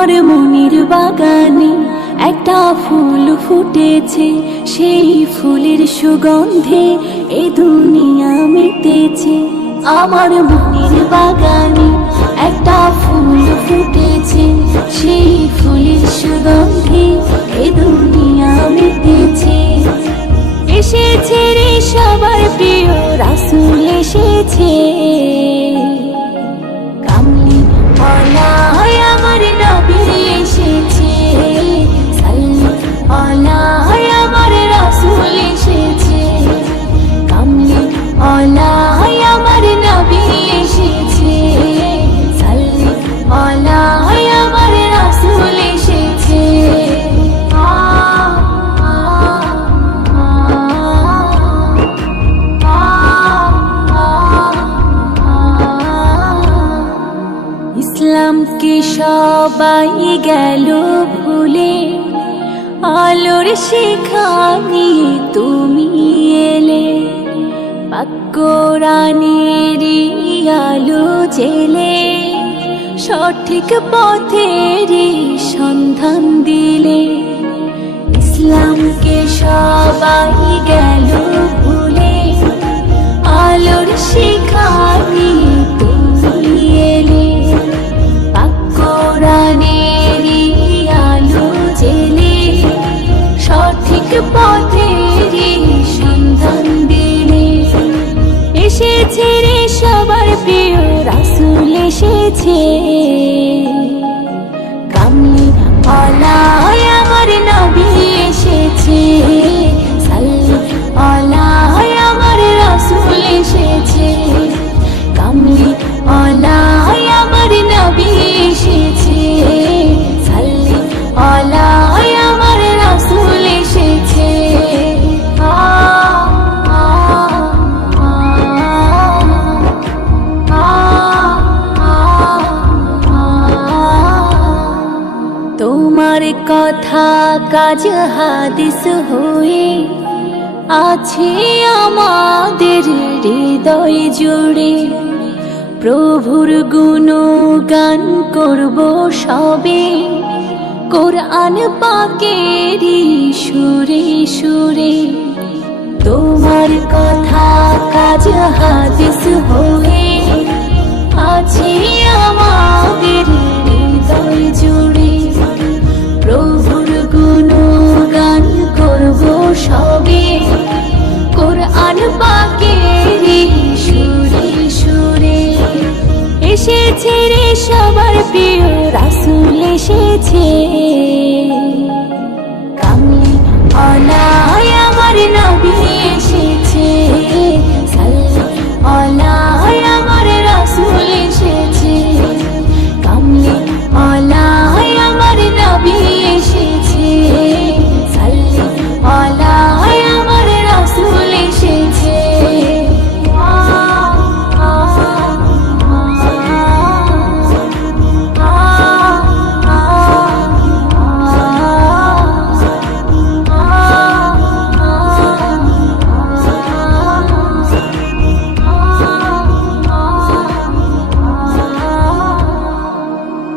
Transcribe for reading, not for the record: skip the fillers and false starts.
আমার মনের বাগানে একটা ফুল ফুটেছে, সেই ফুলের সুগন্ধে এ দুনিয়া মেতেছে। আমার মনের বাগানে একটা ফুল ফুটেছে, সেই ফুলের সুগন্ধে এ দুনিয়া মেতেছে। এসেছে রে সবার প্রিয় রাসূল এসেছে, কামলি ওয়ালা আমার নবী এসেছে, সাল্লাল্লাহু আলাইহি আমার রাসূল এসেছে, কামলি ওয়ালা আমার নবী এসেছে, সাল্লাল্লাহু আলাইহি আমার রাসূল এসেছে। ইসলামকে সবাই গেল ভুলে, আলোর শিখা নিয়ে তুমি এলে, পাক কোরআনেরই আলো জেলে, সঠিক পথেরই সন্ধান দিলে। ইসলামকে সবাই গেল ভুলে, আলোর শিখা নিয়ে তুমি এলে, পাক কোরআনেরই আলো জেলে, সঠিক পথেরই সন্ধান দিলে। এসেছে রে সবার প্রিয় রাসূল এসেছে, কামলি ওয়ালা আমার নবী এসেছে, সাল্লাল্লাহু আলাইহি আমার রাসূল এসেছে, কামলি ওয়ালা আমার নবী এসেছে, সাল্লাল্লাহু আলাইহি আমার রাসূল এসেছে। তোমার কথা কাজ হাদিস হয়ে আছে আমাদের হৃদয় জুড়ে, প্রভুর গুণগান করব সবে, কোরআন পাকেরই সুরে সুরে। তোমার কথা কাজ হাদিস হয়ে আছে আমাদের